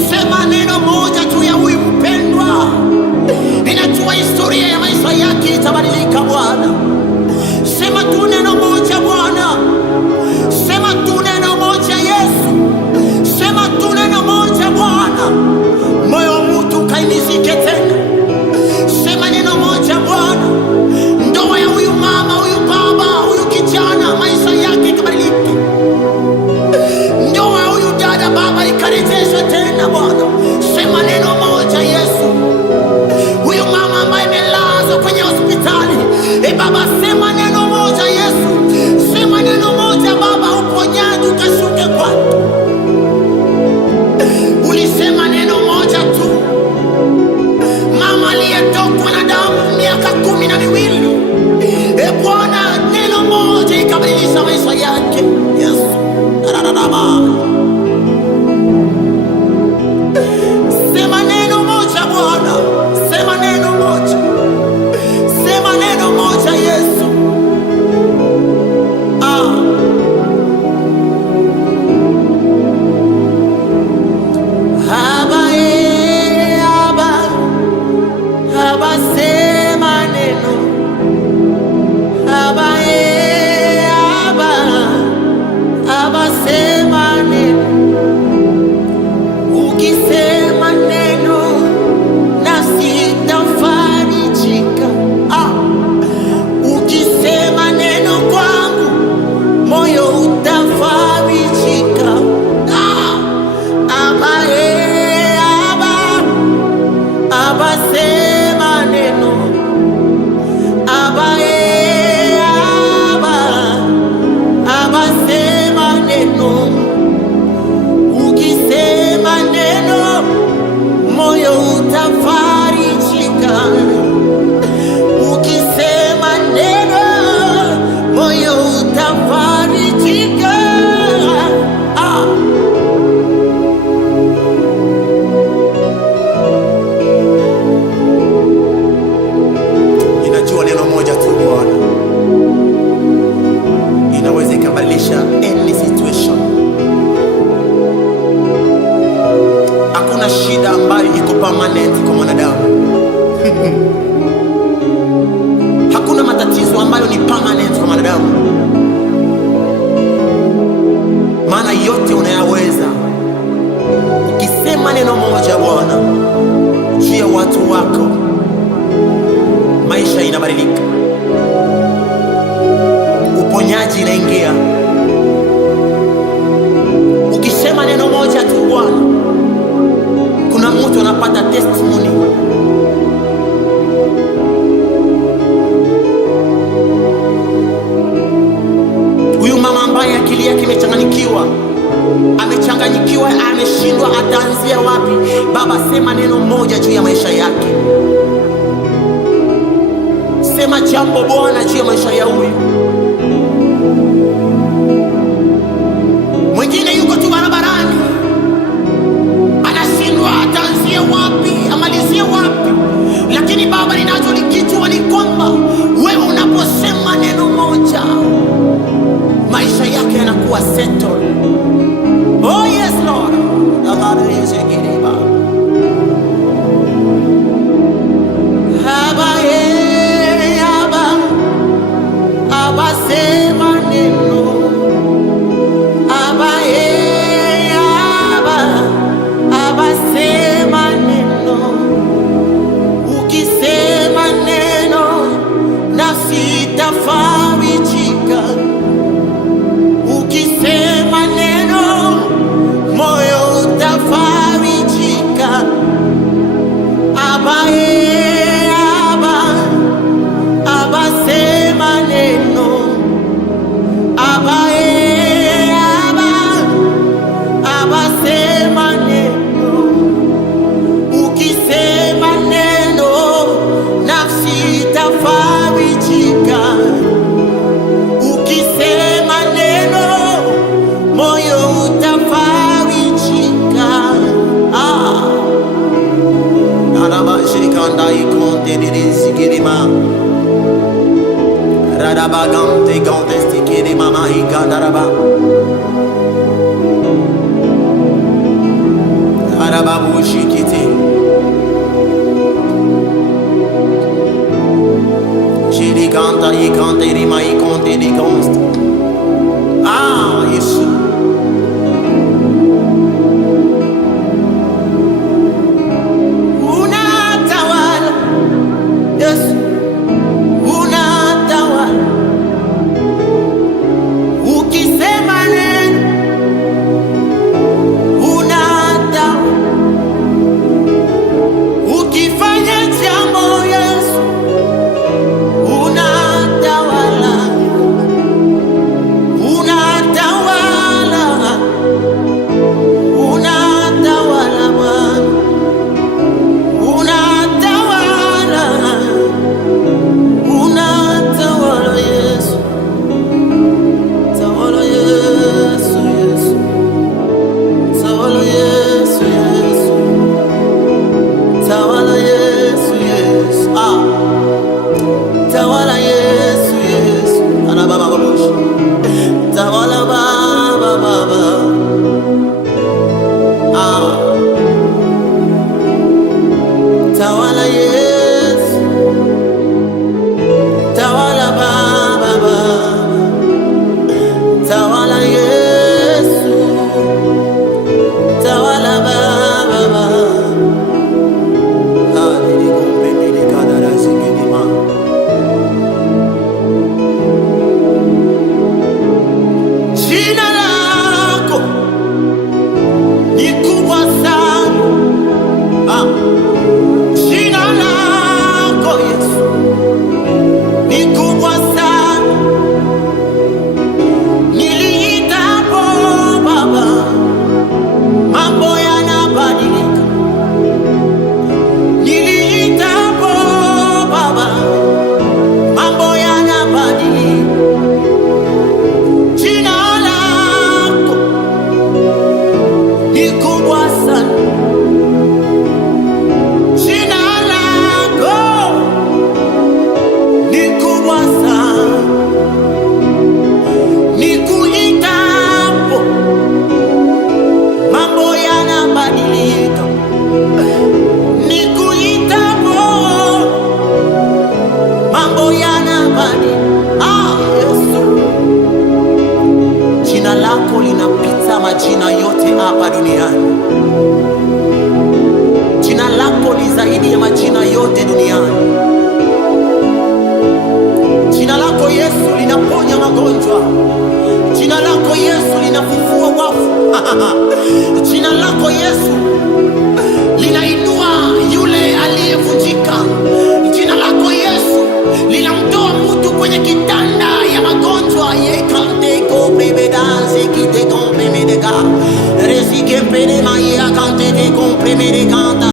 Ukisema neno moja tu ya huyu mpendwa, ninajua historia ya maisha yake itabadilika Bwana. Sema tu neno moja Bwana, sema tu neno moja Yesu, sema tu neno moja Bwana, moyo wa mtu kaimizike tena. Sema neno moja Bwana, ndoa ya huyu mama, huyu baba, huyu kijana, maisha yake ikabadilike. Ndoa ya huyu dada, baba, ikarejeshwe tena Bwana. Sema neno moja Yesu. Huyu mama ambaye amelazwa kwenye hospitali, Baba, sema neno moja Yesu. Sema neno moja Baba, uponyaji ukashuke kwake. Ulisema neno moja tu, mama aliyetokwa na damu miaka 12, Bwana, neno moja ikabadilisha maisha yake Yesu. Sema neno moja Bwana, sema neno moja, sema neno moja Yesu. Aba, sema neno. Aba, sema neno. Ukisema neno nafsi itafarijika. Ukisema neno kwangu moyo utafarijika. Aba, sema neno. Aba, sema neno. Ukisema neno moyo utafarijika. Ukisema neno moyo utafarijika. Ninajua neno moja tu Bwana inaweza ikabadilisha any situation. Hakuna shida ambayo iko permanent kwa mwanadamu. Hakuna matatizo ambayo ni permanent kwa mwanadamu, maana yote unayaweza. Ukisema neno moja Bwana juu ya watu wako, maisha inabadilika, uponyaji inaingia. Ukisema neno moja tu Bwana, kuna mtu anapata testimony. Huyu mama ambaye akili yake imechanganyikiwa, ameshindwa ataanzia wapi, Baba, sema neno moja juu ya maisha yake. Sema jambo Bwana juu ya maisha ya huyu. Mwingine yuko tu barabarani, anashindwa ataanzie wapi, amalizie wapi. Lakini Baba, ninachokijua ni kwamba wewe unaposema neno moja, maisha yake yanakuwa settled. Oh yes Lord. Aba, shikite. Jiri kanta ikante rima ikonte di konst. Ah, Yesu. Unatawala. Yesu. Unatawala. Ukisema neno unatawala. Ukifanya jambo Yesu unatawala. Unatawala. Unatawala Bwana. Unatawala. Unatawala Yesu. Tawala Yesu, Yesu. Tawala Yesu, Yesu. Tawala Yesu, Yesu. Ah. Tawala Yesu, Yesu. Ana baba babush. Tawala baba baba. Ah. Tawala Yesu. Tawala baba baba. Tawala Yesu. Tawala baba baba. Jina lako ni kubwa sana. Ah. Jina lako Yesu ni kubwa sana. Niliitapo Baba, mambo yanabadilika. Niliitapo Baba, mambo yanabadilika. Jina lako ni kubwa sana. Jina lako ni kubwa sana. Nikuitapo mambo yanabadilika. Nikuitapo mambo yanabadilika. Ah, Yesu. Jina lako linapita majina yote hapa duniani. Jina lako ni zaidi ya majina yote duniani. Jina lako Yesu linaponya magonjwa. Jina lako Yesu linafufua wafu. Jina lako Yesu linainua yule aliyevunjika. Jina lako Yesu linamtoa mtu kwenye kitanda ya magonjwa. Yekante ko prebedaze kite ko premedega. Resike pene maya kante ko premedega.